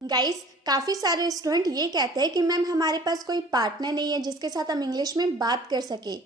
Guys, काफ़ी सारे student ये कहते हैं कि मैम हमारे पास कोई पार्टनर नहीं है जिसके साथ हम इंग्लिश में बात कर सके।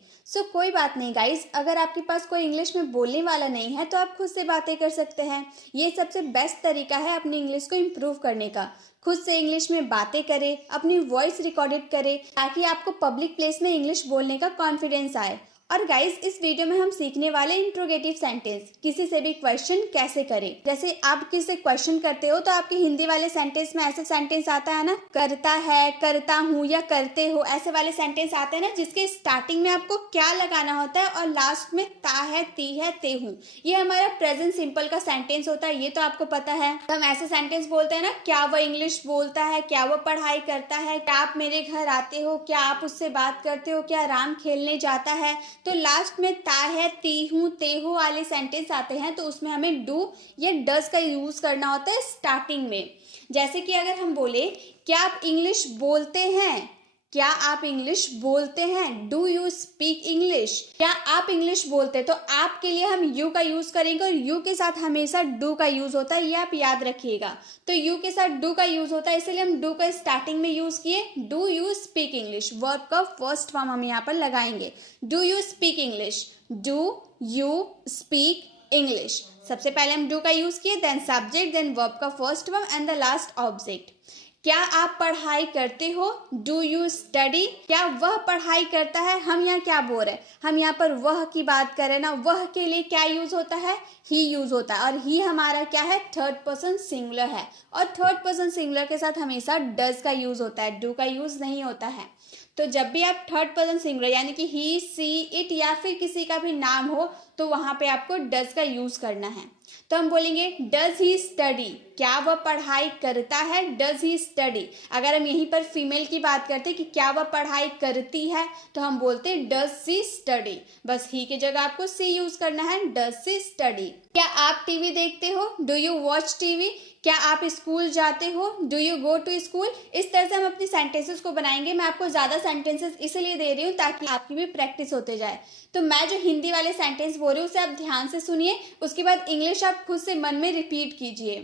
कोई बात नहीं गाइस, अगर आपके पास कोई इंग्लिश में बोलने वाला नहीं है तो आप खुद से बातें कर सकते हैं। ये सबसे बेस्ट तरीका है अपनी इंग्लिश को इम्प्रूव करने का। खुद से इंग्लिश में बातें करें, अपनी वॉइस रिकॉर्डेड करें ताकि आपको पब्लिक प्लेस में इंग्लिश बोलने का कॉन्फिडेंस आए। और गाइस, इस वीडियो में हम सीखने वाले इंट्रोगेटिव सेंटेंस, किसी से भी क्वेश्चन कैसे करें। जैसे आप किसी से क्वेश्चन करते हो तो आपके हिंदी वाले सेंटेंस में ऐसे सेंटेंस आता है ना, करता है, करता हूँ या करते हो, ऐसे वाले सेंटेंस आते हैं ना जिसके स्टार्टिंग में आपको क्या लगाना होता है और लास्ट में ता है, ती है, ते हूँ। ये हमारा प्रेजेंट सिंपल का सेंटेंस होता है, ये तो आपको पता है। तो हम ऐसे सेंटेंस बोलते हैं ना, क्या वह इंग्लिश बोलता है, क्या वह पढ़ाई करता है, क्या आप मेरे घर आते हो, क्या आप उससे बात करते हो, क्या राम खेलने जाता है। तो लास्ट में ता है, ती हूँ, ते हो वाले सेंटेंस आते हैं तो उसमें हमें डू या डज का यूज करना होता है स्टार्टिंग में। जैसे कि अगर हम बोले क्या आप इंग्लिश बोलते हैं, क्या आप इंग्लिश बोलते हैं, डू यू स्पीक इंग्लिश। क्या आप इंग्लिश बोलते, तो आपके लिए हम यू का यूज करेंगे और यू के साथ हमेशा डू का यूज होता है, ये आप याद रखिएगा। तो यू के साथ डू का यूज होता है, इसलिए हम डू का स्टार्टिंग में यूज किए। Do you speak English, verb का फर्स्ट फॉर्म हम यहाँ पर लगाएंगे। Do you speak English, do you speak English. सबसे पहले हम डू का यूज किए, देन सब्जेक्ट, देन वर्ब का first form and the last object. क्या आप पढ़ाई करते हो, डू यू स्टडी। क्या वह पढ़ाई करता है, हम यहाँ क्या बोल रहे हैं, हम यहाँ पर वह की बात कर रहे हैं ना। वह के लिए क्या यूज होता है, ही यूज होता है, और ही हमारा क्या है, थर्ड पर्सन सिंगुलर है। और थर्ड पर्सन सिंगुलर के साथ हमेशा डज का यूज होता है, डू का यूज नहीं होता है। तो जब भी आप थर्ड पर्सन सिंगुलर यानी कि ही, सी, इट या फिर किसी का भी नाम हो तो वहां पे आपको डज का यूज करना है। तो हम बोलेंगे डज ही स्टडी, क्या वह पढ़ाई करता है, डज ही स्टडी। अगर हम यहीं पर फीमेल की बात करते कि क्या वह पढ़ाई करती है तो हम बोलते डज सी स्टडी, बस ही की जगह आपको सी यूज करना है, डज सी स्टडी। क्या आप टीवी देखते हो, डू यू वॉच टीवी। क्या आप स्कूल जाते हो, do you go to school. इस तरह से हम अपनी सेंटेंसेस को बनाएंगे। मैं आपको ज्यादा सेंटेंसेस इसलिए दे रही हूँ ताकि आपकी भी प्रैक्टिस होते जाए। तो मैं जो हिंदी वाले सेंटेंस बोल रही हूँ उसे आप ध्यान से सुनिए, उसके बाद इंग्लिश आप खुद से मन में रिपीट कीजिए।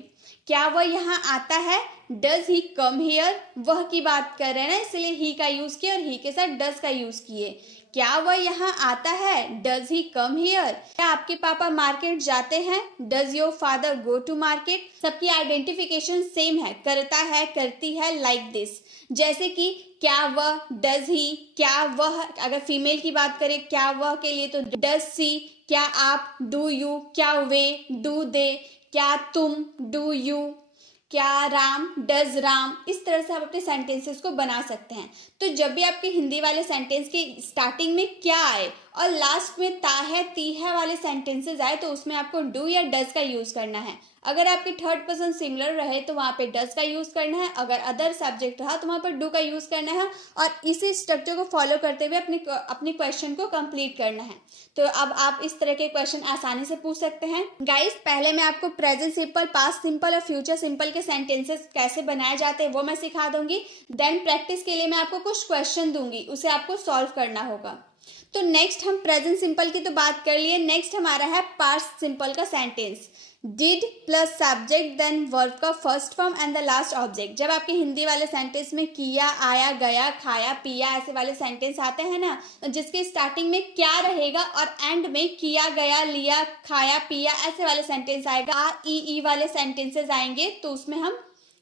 क्या वह यहाँ आता है, डज ही कम हियर। वह की बात कर रहे हैं ना, इसलिए ही का यूज किया और ही के साथ डज का यूज किए। क्या वह यहाँ आता है, डज ही कम हियर। क्या आपके पापा मार्केट जाते हैं, does your father go to market. सबकी आइडेंटिफिकेशन सेम है, करता है, करती है, लाइक दिस। जैसे कि क्या वह, डज ही, क्या वह, अगर फीमेल की बात करें क्या वह के लिए तो डज सी। क्या आप, डू यू। क्या वे, डू दे। क्या तुम, डू यू। क्या राम, डज राम। इस तरह से आप अपने सेंटेंसेस को बना सकते हैं। तो जब भी आपके हिंदी वाले सेंटेंस के स्टार्टिंग में क्या आए और लास्ट में ता है, ती है वाले सेंटेंसेस आए तो उसमें आपको डू या डज का यूज करना है। अगर आपके थर्ड पर्सन सिंगुलर रहे तो वहां पे डज का यूज करना है, अगर अदर सब्जेक्ट रहा तो वहां पर डू का यूज करना है, और इसी स्ट्रक्चर को फॉलो करते हुए अपने क्वेश्चन को कंप्लीट करना है। तो अब आप इस तरह के क्वेश्चन आसानी से पूछ सकते हैं। गाइस, पहले मैं आपको प्रेजेंट सिंपल, पास्ट सिंपल और फ्यूचर सिंपल के सेंटेंसेस कैसे बनाए जाते हैं वो मैं सिखा दूंगी। देन प्रैक्टिस के लिए मैं आपको कुछ क्वेश्चन दूंगी, उसे आपको सॉल्व करना होगा। तो नेक्स्ट हम प्रेजेंट सिंपल की तो बात कर लिए, नेक्स्ट हमारा है पास्ट सिंपल का sentence. Did plus subject then verb का first form and the last object. जब आपके हिंदी वाले सेंटेंस में किया, आया, गया, खाया, पिया ऐसे वाले सेंटेंस आते हैं ना, जिसके स्टार्टिंग में क्या रहेगा और एंड में किया, गया, लिया, खाया, पिया ऐसे वाले सेंटेंस आएगा, आ, ई वाले सेंटेंसेस आएंगे तो उसमें हम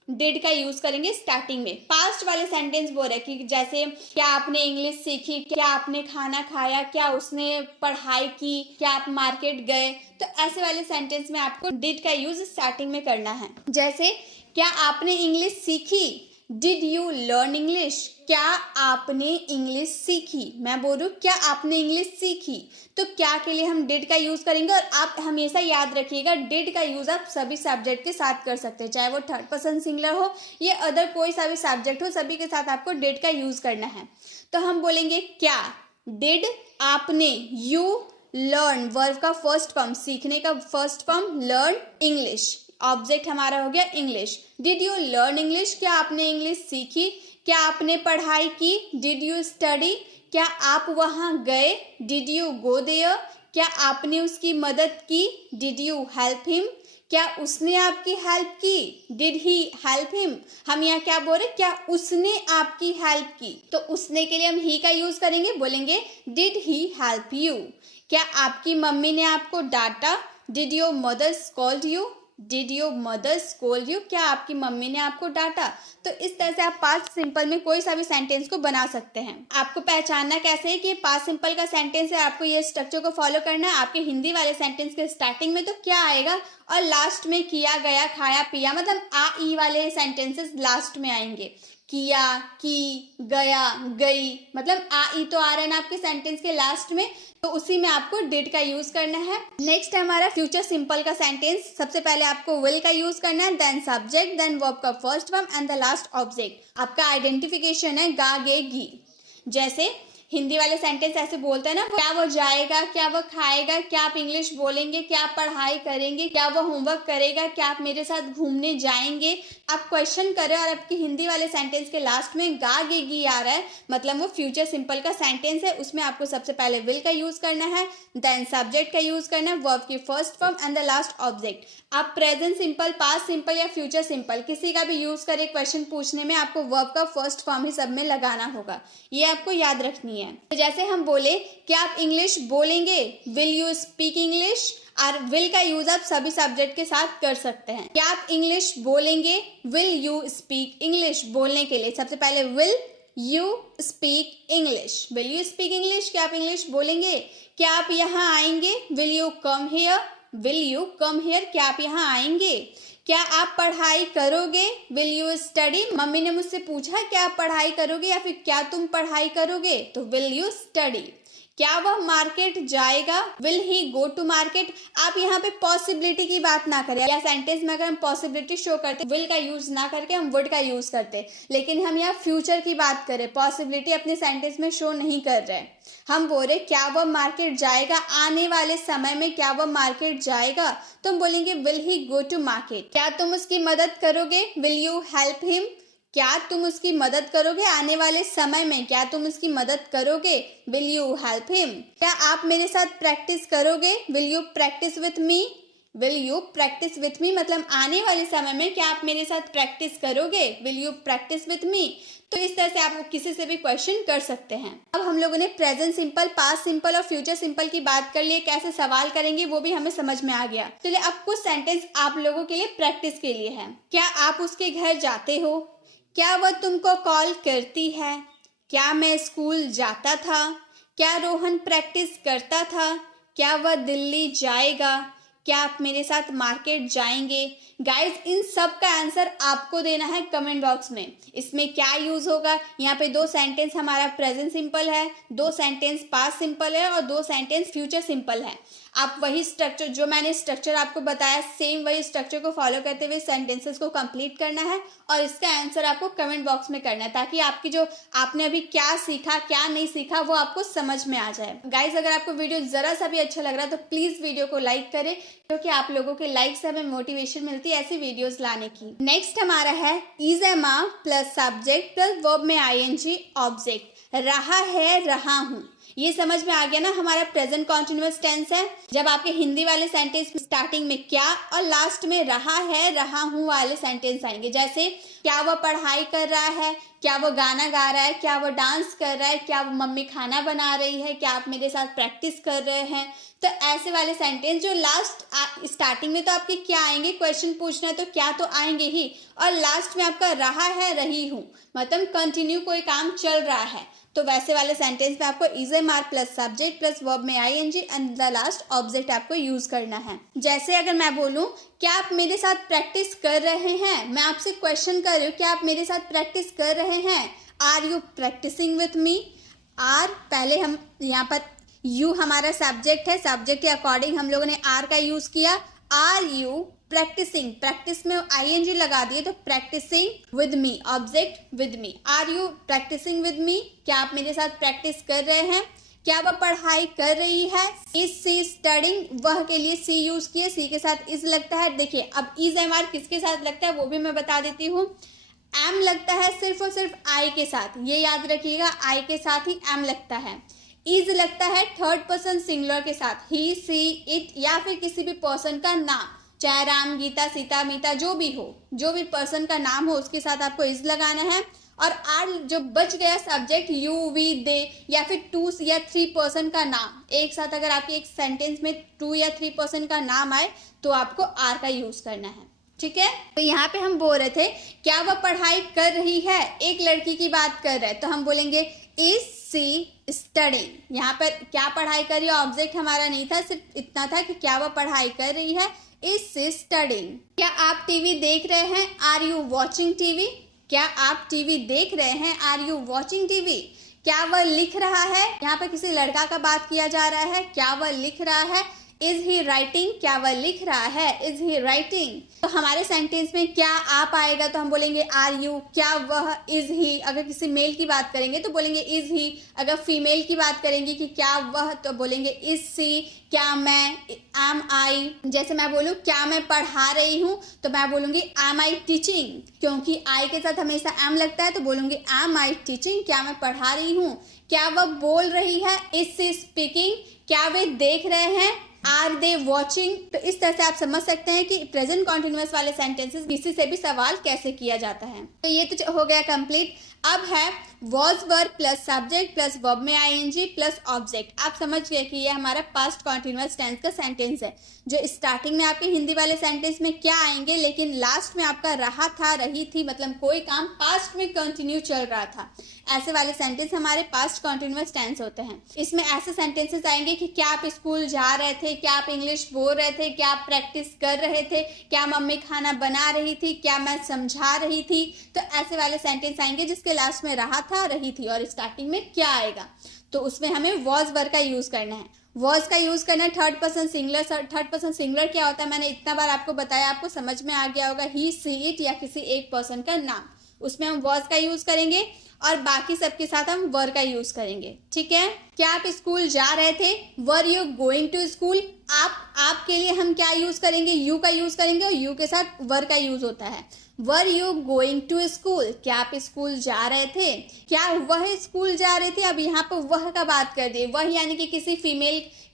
डिड का यूज करेंगे स्टार्टिंग में। पास्ट वाले सेंटेंस बोल रहे कि जैसे क्या आपने इंग्लिश सीखी, क्या आपने खाना खाया, क्या उसने पढ़ाई की, क्या आप मार्केट गए, तो ऐसे वाले सेंटेंस में आपको डिड का यूज स्टार्टिंग में करना है। जैसे क्या आपने इंग्लिश सीखी, डिड यू लर्न इंग्लिश। क्या आपने इंग्लिश सीखी, मैं बोल रही हूँ क्या आपने इंग्लिश सीखी, तो क्या के लिए हम डिड का यूज करेंगे। और आप हमेशा याद रखिएगा डिड का यूज आप सभी सब्जेक्ट के साथ कर सकते हैं, चाहे वो थर्ड पर्सन सिंगुलर हो या अदर कोई सा भी सब्जेक्ट हो, सभी के साथ आपको डिड का यूज करना है। तो हम बोलेंगे क्या, डिड, आपने, यू, लर्न, वर्ब का फर्स्ट फॉर्म, सीखने का first form, learn English, object हमारा हो गया English. Did you learn English, क्या आपने इंग्लिश सीखी। क्या आपने पढ़ाई की, डिड यू स्टडी। क्या आप वहां गए, डिड यू गो देयर। क्या आपने उसकी मदद की, डिड यू हेल्प हिम। क्या उसने आपकी हेल्प की? Did he help him? हम यहाँ क्या बोल रहे, क्या उसने आपकी हेल्प की? तो उसने के लिए हम ही का यूज करेंगे, बोलेंगे डिड ही हेल्प यू? क्या आपकी मम्मी ने आपको डांटा? Did your mother scold you? Did your mother scold you? क्या आपकी मम्मी ने आपको डांटा? तो इस तरह से आप पास्ट सिंपल में कोई सा भी सेंटेंस को बना सकते हैं। आपको पहचानना कैसे है कि ये पास्ट सिंपल का सेंटेंस है, आपको ये स्ट्रक्चर को फॉलो करना है। आपके हिंदी वाले सेंटेंस के स्टार्टिंग में तो क्या आएगा और लास्ट में किया, गया, खाया, पिया, मतलब आ ई वाले सेंटेंसेस लास्ट में आएंगे। किया, की, गया, गई, मतलब आ ई तो आ रहा है ना आपके सेंटेंस के लास्ट में, तो उसी में आपको डिड का यूज करना है। नेक्स्ट है हमारा फ्यूचर सिंपल का सेंटेंस। सबसे पहले आपको विल का यूज करना है, देन सब्जेक्ट, देन वर्ब का first form and the last object. आपका आइडेंटिफिकेशन है गा, गे, गी। जैसे हिंदी वाले सेंटेंस ऐसे बोलते हैं ना, क्या वो जाएगा, क्या वो खाएगा, क्या आप इंग्लिश बोलेंगे, क्या आप पढ़ाई करेंगे, क्या वो होमवर्क करेगा, क्या आप मेरे साथ घूमने जाएंगे। आप क्वेश्चन कर रहे हो और आपके हिंदी वाले सेंटेंस के लास्ट में गा, गे, गी आ रहा है, मतलब वो फ्यूचर सिंपल का सेंटेंस है। उसमें आपको सबसे पहले विल का यूज करना है, देन सब्जेक्ट का यूज करना है, वर्ब की first form and the last object. आप प्रेजेंट सिंपल, पास्ट सिंपल या फ्यूचर सिंपल किसी का भी यूज करें क्वेश्चन पूछने में, आपको वर्ब का फर्स्ट फॉर्म ही सब में लगाना होगा, ये आपको याद रखनी है। तो जैसे हम बोले क्या आप इंग्लिश बोलेंगे, विल यू स्पीक इंग्लिश, और विल का यूज आप सभी सब्जेक्ट के साथ कर सकते हैं। क्या आप इंग्लिश बोलेंगे, विल यू स्पीक इंग्लिश, बोलने के लिए सबसे पहले will you speak English, will you speak English, क्या आप इंग्लिश बोलेंगे। क्या आप यहाँ आएंगे, will you come here, will you come here, क्या आप यहाँ आएंगे। क्या आप पढ़ाई करोगे, विल यू स्टडी, मम्मी ने मुझसे पूछा क्या आप पढ़ाई करोगे या फिर क्या तुम पढ़ाई करोगे, तो विल यू स्टडी। क्या वह मार्केट जाएगा, will he go to market. आप यहाँ पे पॉसिबिलिटी की बात ना करें, या सेंटेंस में अगर हम पॉसिबिलिटी शो करते विल का यूज ना करके हम वुड का यूज करते, लेकिन हम यहाँ फ्यूचर की बात करें, पॉसिबिलिटी अपने सेंटेंस में शो नहीं कर रहे। हम बोल रहे क्या वह मार्केट जाएगा, आने वाले समय में क्या वह मार्केट जाएगा, तो हम बोलेंगे will he go to market. क्या तुम उसकी मदद करोगे, विल यू हेल्प हिम, क्या तुम उसकी मदद करोगे आने वाले समय में, क्या तुम उसकी मदद करोगे, विल यू हेल्प हिम। क्या आप मेरे साथ प्रैक्टिस करोगे, will you practice with me, will you practice with me, मतलब आने वाले समय में क्या आप मेरे साथ प्रैक्टिस करोगे, will you practice with me. तो इस तरह से आप किसी से भी क्वेश्चन कर सकते हैं। अब हम लोगों ने प्रेजेंट सिंपल, पास्ट सिंपल और फ्यूचर सिंपल की बात कर ली, कैसे सवाल करेंगे वो भी हमें समझ में आ गया। चलिए अब कुछ सेंटेंस आप लोगों के लिए प्रैक्टिस के लिए है। क्या आप उसके घर जाते हो, क्या वह तुमको कॉल करती है, क्या मैं स्कूल जाता था, क्या रोहन प्रैक्टिस करता था, क्या वह दिल्ली जाएगा, क्या आप मेरे साथ मार्केट जाएंगे। गाइज इन सब का आंसर आपको देना है कमेंट बॉक्स में। इसमें क्या यूज होगा, यहाँ पे 2 सेंटेंस हमारा प्रेजेंट सिंपल है, 2 सेंटेंस पास्ट सिंपल है और 2 सेंटेंस फ्यूचर सिंपल है। आप वही स्ट्रक्चर, जो मैंने स्ट्रक्चर आपको बताया, सेम वही स्ट्रक्चर को फॉलो करते हुए सेंटेंसेस को कंप्लीट करना है और इसका आंसर आपको कमेंट बॉक्स में करना है, ताकि आपकी जो आपने अभी क्या सीखा क्या नहीं सीखा वो आपको समझ में आ जाए। गाइज अगर आपको वीडियो जरा सा भी अच्छा लग रहा है तो प्लीज वीडियो को लाइक करें, क्योंकि आप लोगों के लाइक से हमें मोटिवेशन मिलती है ऐसी वीडियोस लाने की। नेक्स्ट हमारा है is am are plus subject plus verb में आईएनजी ऑब्जेक्ट। रहा है, रहा हूँ, ये समझ में आ गया ना, हमारा प्रेजेंट कॉन्टिन्यूअस टेंस है। जब आपके हिंदी वाले सेंटेंस स्टार्टिंग में क्या और लास्ट में रहा है, रहा हूँ वाले सेंटेंस आएंगे। जैसे क्या वो पढ़ाई कर रहा है, क्या वो गाना गा रहा है, क्या वो डांस कर रहा है, क्या वो मम्मी खाना बना रही है, क्या आप मेरे साथ प्रैक्टिस कर रहे हैं। तो ऐसे वाले सेंटेंस जो लास्ट स्टार्टिंग में तो आपके क्या आएंगे, क्वेश्चन पूछना है तो क्या तो आएंगे ही, और लास्ट में आपका रहा है, रही हूँ, मतलब कंटिन्यू कोई काम चल रहा है। तो वैसे वाले सेंटेंस में आपको is am are plus subject plus verb में ING and the last object आपको यूज करना है। जैसे अगर मैं बोलूं क्या आप मेरे साथ प्रैक्टिस कर रहे हैं, मैं आपसे क्वेश्चन कर रही हूँ क्या आप मेरे साथ प्रैक्टिस कर रहे हैं, are you practising with me. Are पहले हम यहाँ पर यू हमारा सब्जेक्ट है, सब्जेक्ट के अकॉर्डिंग हम लोगों ने आर का यूज किया। आर यू प्रैक्टिसिंग, प्रैक्टिस में आईएनजी लगा दिए तो practising with me, object with me. Are you practising with me, क्या आप मेरे साथ प्रैक्टिस कर रहे हैं। क्या वह पढ़ाई कर रही है, इज सी स्टडिंग, वह के लिए सी यूज किए, सी के साथ इज लगता है। देखिए अब इज एम आर किसके साथ लगता है वो भी मैं बता देती हूँ। एम लगता है सिर्फ और सिर्फ आई के साथ, ये याद रखिएगा, आई के साथ ही एम लगता है। इज लगता है थर्ड पर्सन सिंगुलर के साथ, ही सी इट या फिर किसी भी पर्सन का नाम, चाहे राम, गीता, सीता, मीता, जो भी हो, जो भी पर्सन का नाम हो उसके साथ आपको इज लगाना है। और आर जो बच गया सब्जेक्ट यू, वी, दे या फिर 2 या 3 पर्सन का नाम, एक साथ अगर आपके एक सेंटेंस में 2 या 3 पर्सन का नाम आए तो आपको आर का यूज करना है। ठीक है, तो यहाँ पे हम बोल रहे थे क्या वह पढ़ाई कर रही है, एक लड़की की बात कर रहे हैं तो हम बोलेंगे इज सी स्टडिंग। यहाँ पर क्या पढ़ाई कर रही है ऑब्जेक्ट हमारा नहीं था, सिर्फ इतना था कि क्या वह पढ़ाई कर रही है, इज सी स्टडिंग। क्या आप टीवी देख रहे हैं, आर यू वॉचिंग टीवी। क्या आप टीवी देख रहे हैं, आर यू वॉचिंग टीवी। क्या वह लिख रहा है, यहाँ पर किसी लड़का का बात किया जा रहा है, क्या वह लिख रहा है, इज ही राइटिंग। क्या वह लिख रहा है, इज ही राइटिंग। तो हमारे सेंटेंस में क्या आप आएगा तो हम बोलेंगे आर यू। क्या वह, इज ही। अगर किसी मेल की बात करेंगे तो बोलेंगे इज ही। अगर फीमेल की बात करेंगे कि क्या वह तो बोलेंगे इज सी। क्या मैं, एम आई। जैसे मैं बोलूँ क्या मैं पढ़ा रही हूँ तो मैं बोलूँगी एम आई टीचिंग, क्योंकि आई के साथ हमेशा एम लगता है तो बोलूँगी एम आई टीचिंग। क्या मैं पढ़ा रही हूँ। क्या वह बोल रही है, इज सी स्पीकिंग। क्या वे देख रहे हैं, आर दे वॉचिंग। तो इस तरह से आप समझ सकते हैं कि प्रेजेंट कॉन्टिन्यूअस वाले सेंटेंसेस किसी से भी सवाल कैसे किया जाता है। तो ये तो हो गया कंप्लीट। अब है was verb plus subject plus verb में आईएनजी प्लस ऑब्जेक्ट। आप समझ गए कि ये हमारा पास्ट कॉन्टिन्यूअस टेंस का सेंटेंस है, जो स्टार्टिंग में आपके हिंदी वाले सेंटेंस में क्या आएंगे लेकिन लास्ट में आपका रहा था, रही थी, मतलब कोई काम पास्ट में कंटिन्यू चल रहा था, ऐसे वाले सेंटेंस हमारे पास्ट कॉन्टिन्यूअस टेंस होते हैं। इसमें ऐसे सेंटेंसेस आएंगे कि क्या आप स्कूल जा रहे थे, क्या आप इंग्लिश बोल रहे थे, क्या आप प्रैक्टिस कर रहे थे, क्या मम्मी खाना बना रही थी, क्या मैं समझा रही थी। तो ऐसे वाले सेंटेंस आएंगे जिसके लास्ट में रहा था, रही थी और स्टार्टिंग में क्या आएगा, तो उसमें हमें वॉज वर्ब का यूज करना है। वॉज का यूज करना है third person singular. Third person singular क्या होता है मैंने इतना बार आपको बताया, आपको समझ में आ गया होगा। ही, सी, इट या किसी एक पर्सन का नाम, उसमें हम वॉज का यूज करेंगे और बाकी सबके साथ हम वर का यूज करेंगे। ठीक है, क्या आप स्कूल जा रहे थे, were you going to school. आपके लिए हम क्या यूज करेंगे, यू का यूज करेंगे और यू के साथ वर का यूज होता है। Were you going to school, क्या आप स्कूल जा रहे थे। क्या वह स्कूल जा रहे थे, अब यहाँ पर वह का बात कर दिए, वह यानी कि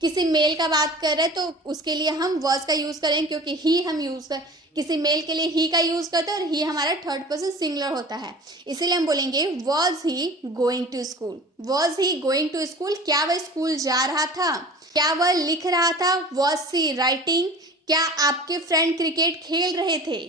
किसी मेल का बात कर रहे हैं तो उसके लिए हम वॉज का यूज करेंगे, क्योंकि ही हम यूज कर किसी मेल के लिए ही का यूज करते हैं और ही हमारा थर्ड पर्सन सिंगुलर होता है, इसीलिए हम बोलेंगे was he going to school. Was he going to school, क्या वह स्कूल जा रहा था। क्या वह लिख रहा था, वॉज सी राइटिंग। क्या आपके फ्रेंड क्रिकेट खेल रहे थे।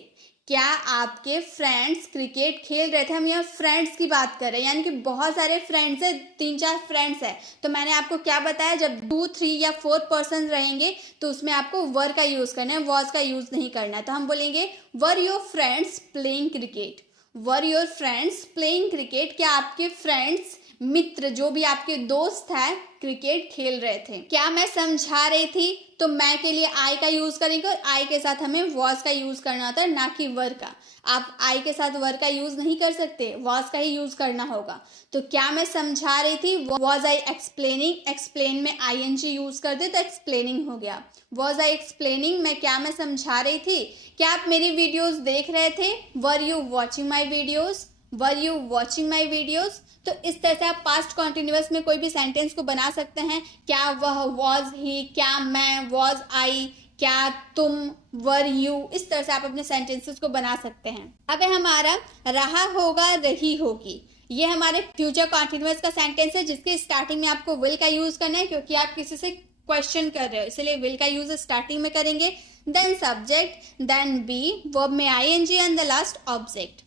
क्या आपके फ्रेंड्स क्रिकेट खेल रहे थे। हम यहाँ फ्रेंड्स की बात कर रहे हैं, यानी कि बहुत सारे फ्रेंड्स है, 3-4 फ्रेंड्स है। तो मैंने आपको क्या बताया, जब 2, 3 या 4 पर्सन रहेंगे तो उसमें आपको वर का यूज करना है, वॉज का यूज नहीं करना है। तो हम बोलेंगे were your friends playing cricket. Were your friends playing cricket, क्या आपके फ्रेंड्स, मित्र, जो भी आपके दोस्त है, क्रिकेट खेल रहे थे। क्या मैं समझा रही थी, तो मैं के लिए आई का यूज करेंगे और आई के साथ हमें वॉज का यूज करना होता है, ना कि वर का। आप आई के साथ वर का यूज नहीं कर सकते, वॉज का ही यूज करना होगा। तो क्या मैं समझा रही थी, वॉज आई एक्सप्लेनिंग। एक्सप्लेन में आईएनजी यूज कर दे तो एक्सप्लेनिंग हो गया। वॉज आई एक्सप्लेनिंग, क्या मैं समझा रही थी। क्या आप मेरी वीडियोज देख रहे थे, were you watching my videos. Were you watching my videos. तो इस तरह से आप पास्ट कॉन्टिन्यूअस में कोई भी सेंटेंस को बना सकते हैं। क्या वह, वॉज ही, क्या मैं, वॉज आई, क्या तुम, वर यू। इस तरह से आप अपने सेंटेंसेस को बना सकते हैं। अब है हमारा रहा होगा, रही होगी। ये हमारे फ्यूचर कॉन्टिन्यूअस का सेंटेंस है, जिसके स्टार्टिंग में आपको विल का यूज करना है, क्योंकि आप किसी से क्वेश्चन कर रहे हो, इसलिए विल का यूज स्टार्टिंग में करेंगे। Then subject, then be, verb में ING and the last object.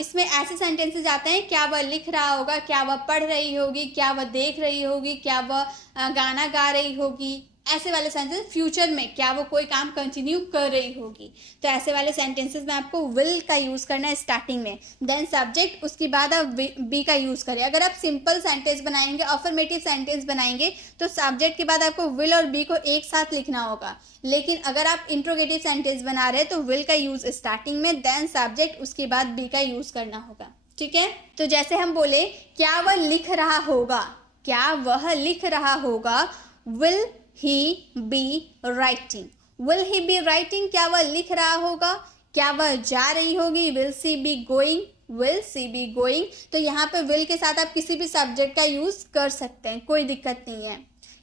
इसमें ऐसे सेंटेंसेस आते हैं, क्या वह लिख रहा होगा, क्या वह पढ़ रही होगी, क्या वह देख रही होगी, क्या वह गाना गा रही होगी। ऐसे वाले सेंटेंस फ्यूचर में, क्या वो कोई काम कंटिन्यू कर रही होगी। तो ऐसे वाले सेंटेंसेस में आपको विल का यूज करना है स्टार्टिंग में, देन सब्जेक्ट, उसके बाद आप बी का यूज करें। अगर आप सिंपल सेंटेंस बनाएंगे, अफर्मेटिव सेंटेंस बनाएंगे, तो सब्जेक्ट के बाद आपको विल और बी को एक साथ लिखना होगा। लेकिन अगर आप इंट्रोगेटिव सेंटेंस बना रहे हैं तो विल का यूज स्टार्टिंग में, देन सब्जेक्ट, उसके बाद बी का यूज करना होगा। ठीक है, तो जैसे हम बोले क्या वह लिख रहा होगा, क्या वह लिख रहा होगा, will he be writing. Will he be writing, क्या वह लिख रहा होगा। क्या वह जा रही होगी, will she be going. Will she be going. तो यहाँ पे विल के साथ आप किसी भी सब्जेक्ट का यूज कर सकते हैं, कोई दिक्कत नहीं है।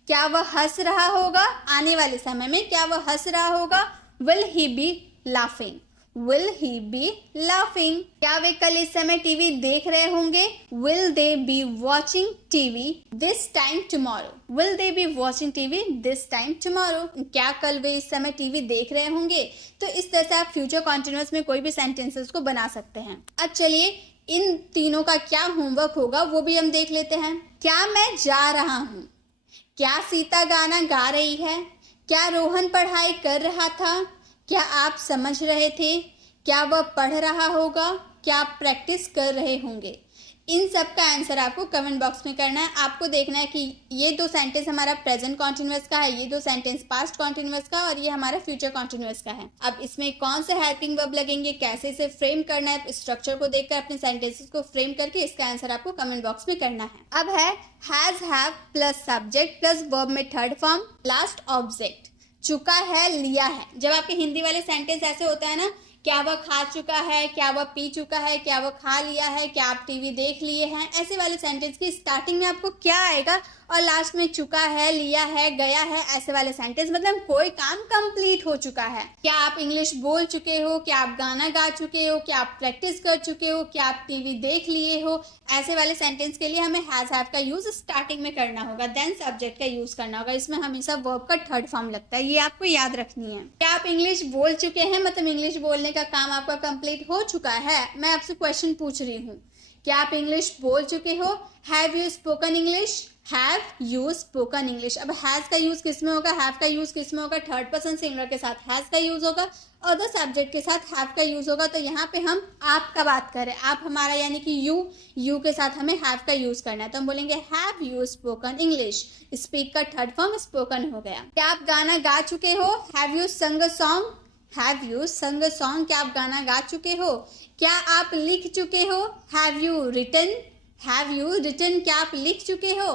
क्या वह हंस रहा होगा, आने वाले समय में क्या वह हंस रहा होगा, will he B laughing, will he B laughing. क्या वे कल इस समय टीवी देख रहे होंगे? Will they be watching TV this time tomorrow, will they be watching TV this time tomorrow. क्या कल वे इस समय टीवी देख रहे होंगे? तो इस तरह से आप फ्यूचर कॉन्टिन्यूअस में कोई भी सेंटेंसेस को बना सकते हैं। अब चलिए इन तीनों का क्या होमवर्क होगा वो भी हम देख लेते हैं। क्या मैं जा रहा हूँ? क्या सीता गाना गा रही है? क्या रोहन पढ़ाई कर रहा था? क्या आप समझ रहे थे? क्या वह पढ़ रहा होगा? क्या आप प्रैक्टिस कर रहे होंगे? इन सब का आंसर आपको कमेंट बॉक्स में करना है। आपको देखना है कि ये 2 सेंटेंस हमारा प्रेजेंट कॉन्टिन्यूअस का है, ये 2 सेंटेंस पास्ट कॉन्टिन्यूअस का, और ये हमारा फ्यूचर कॉन्टिन्यूअस का है। अब इसमें कौन से हेल्पिंग वर्ब लगेंगे, कैसे इसे फ्रेम करना है, स्ट्रक्चर को देखकर अपने सेंटेंसेस को फ्रेम करके इसका आंसर आपको कमेंट बॉक्स में करना है। अब है has, have plus subject plus verb में थर्ड फॉर्म लास्ट ऑब्जेक्ट। चुका है, लिया है। जब आपके हिंदी वाले सेंटेंस ऐसे होता है ना, क्या वह खा चुका है, क्या वह पी चुका है, क्या वह खा लिया है, क्या आप टीवी देख लिए हैं, ऐसे वाले सेंटेंस की स्टार्टिंग में आपको क्या आएगा और लास्ट में चुका है, लिया है, गया है, ऐसे वाले सेंटेंस मतलब कोई काम कंप्लीट हो चुका है। क्या आप इंग्लिश बोल चुके हो, क्या आप गाना गा चुके हो, क्या आप प्रैक्टिस कर चुके हो, क्या आप टीवी देख लिए हो, ऐसे वाले सेंटेंस के लिए हमें हैज हैव का यूज स्टार्टिंग में करना होगा, देन सब्जेक्ट का यूज करना होगा। इसमें हमेशा वर्ब का थर्ड फॉर्म लगता है, ये आपको याद रखनी है। क्या आप इंग्लिश बोल चुके हैं, मतलब इंग्लिश बोलने का काम आपका कंप्लीट हो चुका है? मैं आपसे क्वेश्चन पूछ रही हूँ, क्या आप इंग्लिश बोल चुके हो? Have you spoken English? Have you spoken English. अब हैज का यूज किस में होगा, हैव का यूज किस में होगा? थर्ड पर्सन सिंगुलर के साथ हैज का यूज होगा और द सब्जेक्ट के साथ हैव का यूज होगा। तो यहाँ पे हम आप का बात करें, आप हमारा यानी कि यू के साथ हमें हैव का यूज करना है, तो हम बोलेंगे have you spoken English. Speak का थर्ड फॉर्म स्पोकन हो गया। क्या आप गाना गा चुके हो? हैव यू संग अ सॉन्ग? हैव यू संग अ सॉन्ग। क्या आप गाना गा चुके हो? क्या आप लिख चुके हो? Have you written? Have you written. क्या आप लिख चुके हो?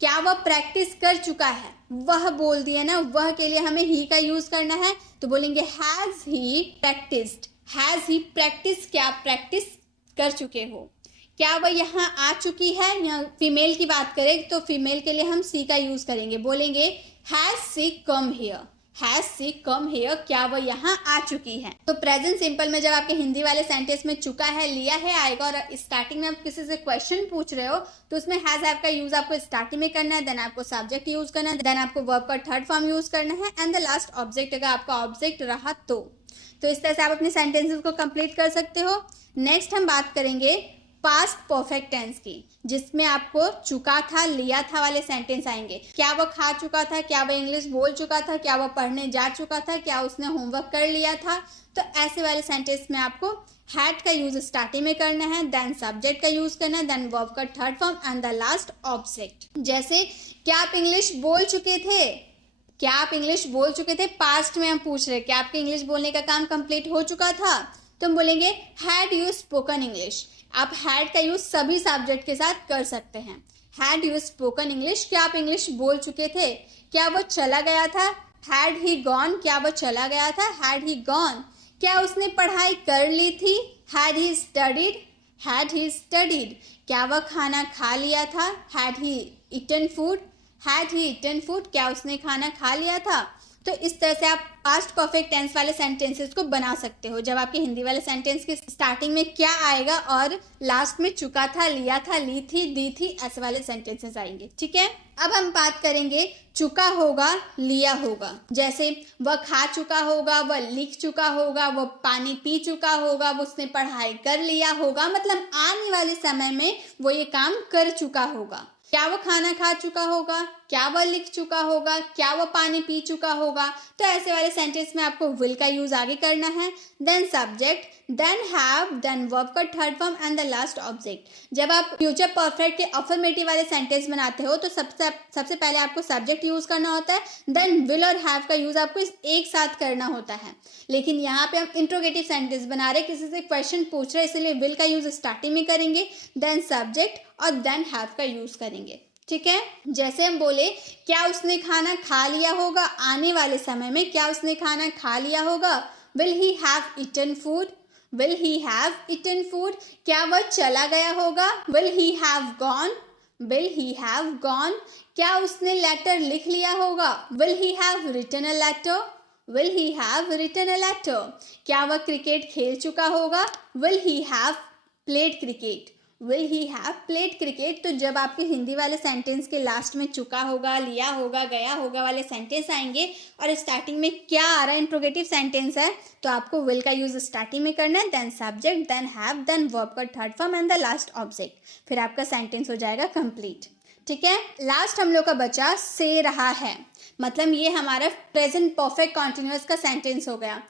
क्या वह प्रैक्टिस कर चुका है? वह बोल दिया ना, वह के लिए हमें ही का यूज करना है, तो बोलेंगे has he practised. Has he practice. क्या आप प्रैक्टिस कर चुके हो? क्या वह यहाँ आ चुकी है? यहाँ फीमेल की बात करें तो फीमेल के लिए हम सी का यूज करेंगे, बोलेंगे has she come here. Has she come here. क्या वह यहाँ आ चुकी है? तो प्रेजेंट सिंपल में जब आपके हिंदी वाले सेंटेंस में चुका है, लिया है आएगा और स्टार्टिंग में आप किसी से क्वेश्चन पूछ रहे हो तो उसमें हैज हैव का यूज आपको स्टार्टिंग में करना है, देन आपको सब्जेक्ट यूज करना है, देन आपको वर्ब का थर्ड फॉर्म यूज करना है एंड द लास्ट ऑब्जेक्ट अगर आपका ऑब्जेक्ट रहा तो इस तरह से आप अपने सेंटेंसेस को कंप्लीट कर सकते हो। नेक्स्ट हम बात करेंगे पास्ट परफेक्ट टेंस की, जिसमें आपको चुका था, लिया था वाले सेंटेंस आएंगे। क्या वह खा चुका था? क्या वह इंग्लिश बोल चुका था? क्या वह पढ़ने जा चुका था? क्या उसने होमवर्क कर लिया था? तो ऐसे वाले सेंटेंस में आपको हैड का यूज स्टार्टिंग में करना है, देन सब्जेक्ट का यूज करना है, देन वर्ब का third form and the last object. जैसे क्या आप इंग्लिश बोल चुके थे? क्या आप इंग्लिश बोल चुके थे? पास्ट में हम पूछ रहे, क्या आपके इंग्लिश बोलने का काम कंप्लीट हो चुका था? तो हम बोलेंगे हैड यू स्पोकन इंग्लिश। आप हैड का यूज सभी सब्जेक्ट के साथ कर सकते हैं। Had you spoken English. क्या आप इंग्लिश बोल चुके थे? क्या वो चला गया था? Had he gone. क्या वो चला गया था? Had he gone. क्या उसने पढ़ाई कर ली थी? Had he studied. Had he studied. क्या वह खाना खा लिया था? Had he eaten food. Had he eaten food. क्या उसने खाना खा लिया था? तो इस तरह से आप पास्ट परफेक्ट टेंस वाले सेंटेंसेस को बना सकते हो। जब आपके हिंदी वाले सेंटेंस की स्टार्टिंग में क्या आएगा और लास्ट में चुका था, लिया था, ली थी, दी थी, ऐसे वाले सेंटेंसेस आएंगे। ठीक है, अब हम बात करेंगे चुका होगा, लिया होगा। जैसे वह खा चुका होगा, वह लिख चुका होगा, वह पानी पी चुका होगा, वो उसने पढ़ाई कर लिया होगा, मतलब आने वाले समय में वो ये काम कर चुका होगा। क्या वो खाना खा चुका होगा? क्या वह लिख चुका होगा? क्या वह पानी पी चुका होगा? तो ऐसे वाले सेंटेंस में आपको विल का यूज आगे करना है, then subject, then have, then verb का third form and the last object. जब आप फ्यूचर परफेक्ट के अफर्मेटिव वाले सेंटेंस बनाते हो तो सबसे पहले आपको सब्जेक्ट यूज करना होता है, देन विल और हैव का यूज आपको एक साथ करना होता है। लेकिन यहाँ पे हम इंट्रोगेटिव सेंटेंस बना रहे, किसी से क्वेश्चन पूछ रहे, इसलिए विल का यूज स्टार्टिंग में करेंगे, देन सब्जेक्ट और देन हैव का यूज करेंगे। ठीक है, जैसे हम बोले क्या उसने खाना खा लिया होगा, आने वाले समय में क्या उसने खाना खा लिया होगा? Will he have eaten food. Will he have eaten food. क्या वह चला गया होगा? Will he have gone. Will he have gone. क्या उसने लेटर लिख लिया होगा? Will he have written a letter. Will he have written a letter? क्या वह क्रिकेट खेल चुका होगा? Will he have played cricket? Will he have played cricket? तो जब आपके हिंदी वाले सेंटेंस के लास्ट में चुका होगा, लिया होगा, गया होगा वाले सेंटेंस आएंगे और स्टार्टिंग में क्या आ रहा है, इंट्रोगेटिव सेंटेंस है, तो आपको will का यूज स्टार्टिंग में करना है, then subject, then have, then verb का third form and the last object, फिर आपका सेंटेंस हो जाएगा कंप्लीट। ठीक है, लास्ट हम लोग का बचा से रहा है, मतलब ये हमारा प्रेजेंट परफेक्ट कॉन्टिन्यूअस का सेंटेंस हो गया।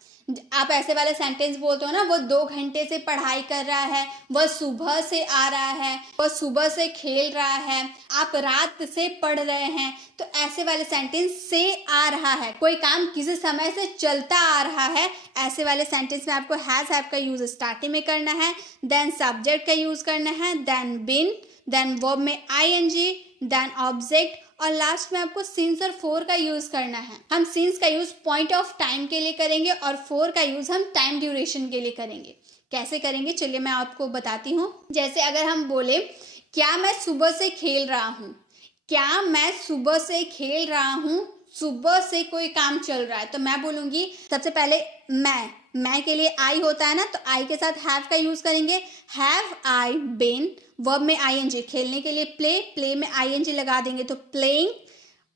आप ऐसे वाले सेंटेंस बोलते हो ना, वो 2 घंटे से पढ़ाई कर रहा है, वह सुबह से आ रहा है, वह सुबह से खेल रहा है, आप रात से पढ़ रहे हैं, तो ऐसे वाले सेंटेंस से आ रहा है, कोई काम किसी समय से चलता आ रहा है, ऐसे वाले सेंटेंस में आपको हैज हैव का यूज स्टार्टिंग में करना है, देन सब्जेक्ट का यूज करना है, देन बीन, देन वर्ब में आईएनजी, देन ऑब्जेक्ट, और लास्ट में आपको सिंस और फोर का यूज करना है। हम सिंस का यूज पॉइंट ऑफ टाइम के लिए करेंगे और फोर का यूज हम टाइम ड्यूरेशन के लिए करेंगे। कैसे करेंगे चलिए मैं आपको बताती हूँ। जैसे अगर हम बोले क्या मैं सुबह से खेल रहा हूँ, क्या मैं सुबह से खेल रहा हूँ, सुबह से कोई काम चल रहा है, तो मैं बोलूंगी सबसे पहले मैं के लिए आई होता है ना, तो आई के साथ हैव का यूज करेंगे, हैव आई बीन, वर्ब में आईएनजी, खेलने के लिए प्ले में आईएनजी लगा देंगे तो प्लेइंग,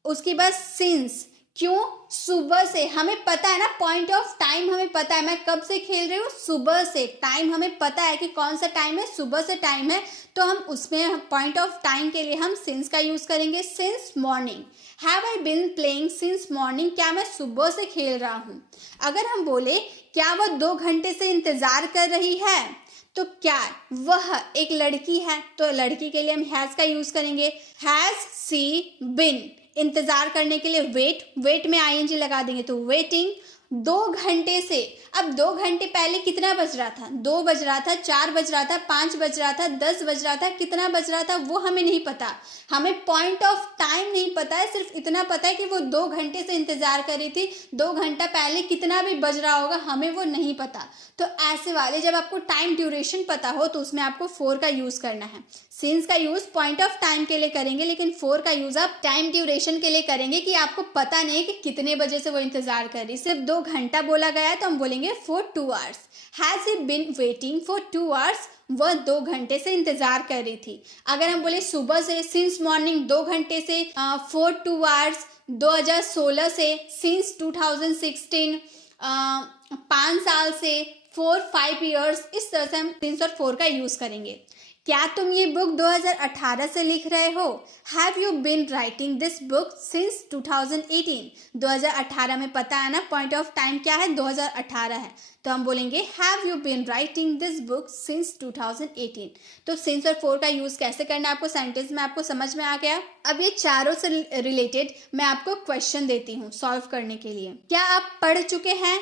उसके बाद सिंस, क्यों, सुबह से, हमें पता है ना पॉइंट ऑफ टाइम, हमें पता है मैं कब से खेल रही हूँ, सुबह से, टाइम हमें पता है कि कौन सा टाइम है, सुबह से टाइम है, तो हम उसमें पॉइंट ऑफ टाइम के लिए हम सिंस का यूज करेंगे, since morning, have I been playing since morning, क्या मैं सुबह से खेल रहा हूँ। अगर हम बोले क्या वह 2 घंटे से इंतजार कर रही है, तो क्या वह एक लड़की है, तो लड़की के लिए हम हैज का यूज करेंगे, हैज सी बिन, इंतजार करने के लिए वेट में आईएनजी लगा देंगे तो वेटिंग, 2 घंटे से, अब 2 घंटे पहले कितना बज रहा था, 2 बज रहा था, 4 बज रहा था, 5 बज रहा था, 10 बज रहा था, कितना बज रहा था वो हमें नहीं पता, हमें पॉइंट ऑफ टाइम नहीं पता है, सिर्फ इतना पता है कि वो 2 घंटे से इंतजार कर रही थी, 2 घंटा पहले कितना भी बज रहा होगा हमें वो नहीं पता। तो ऐसे वाले जब आपको टाइम ड्यूरेशन पता हो तो उसमें आपको फोर का यूज करना है। सिंस का यूज पॉइंट ऑफ टाइम के लिए करेंगे, लेकिन फोर का यूज आप टाइम ड्यूरेशन के लिए करेंगे कि आपको पता नहीं कि कितने बजे से वो इंतजार कर रही, सिर्फ 2 घंटा बोला गया है तो हम बोलेंगे for 2 hours, has he been waiting for 2 hours, वह 2 घंटे से इंतजार कर रही थी। अगर हम बोले सुबह से, सिंस मॉर्निंग 2 घंटे से, फॉर 2 आवर्स 2016 से, सिंस 2016 5 साल से, 4-5 ईयर्स, इस तरह से हम सिंस और फोर का यूज करेंगे। क्या तुम ये बुक 2018 से लिख रहे हो, have you been writing this book since 2018, 2018 में पता है ना पॉइंट ऑफ टाइम क्या है, 2018 है, तो हम बोलेंगे have you been writing this book since 2018। तो सिंस और फोर का यूज कैसे करना है आपको सेंटेंस में आपको समझ में आ गया। अब ये चारों से रिलेटेड मैं आपको क्वेश्चन देती हूँ सॉल्व करने के लिए। क्या आप पढ़ चुके हैं,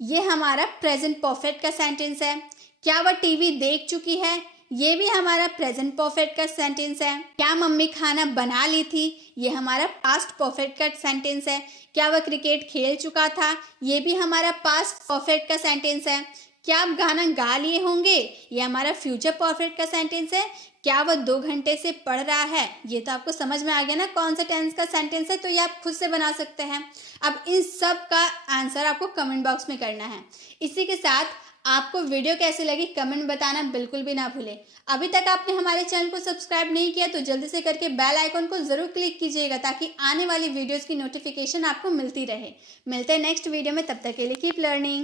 ये हमारा प्रेजेंट परफेक्ट का सेंटेंस है। क्या वह टीवी देख चुकी है, ये भी हमारा प्रेजेंट परफेक्ट का सेंटेंस है। क्या मम्मी खाना बना ली थी, ये हमारा पास्ट परफेक्ट का सेंटेंस है। क्या वह क्रिकेट खेल चुका था, ये भी हमारा पास्ट परफेक्ट का सेंटेंस है। क्या आप गाना गा लिए होंगे, ये हमारा फ्यूचर परफेक्ट का सेंटेंस है। क्या वह 2 घंटे से पढ़ रहा है, ये तो आपको समझ में आ गया ना कौन सा टेंस का सेंटेंस है, तो ये आप खुद से बना सकते हैं। अब इन सब का आंसर आपको कमेंट बॉक्स में करना है। इसी के साथ आपको वीडियो कैसी लगी कमेंट बताना बिल्कुल भी ना भूलें। अभी तक आपने हमारे चैनल को सब्सक्राइब नहीं किया तो जल्दी से करके बेल आइकन को जरूर क्लिक कीजिएगा ताकि आने वाली वीडियोस की नोटिफिकेशन आपको मिलती रहे। मिलते हैं नेक्स्ट वीडियो में, तब तक के लिए कीप लर्निंग।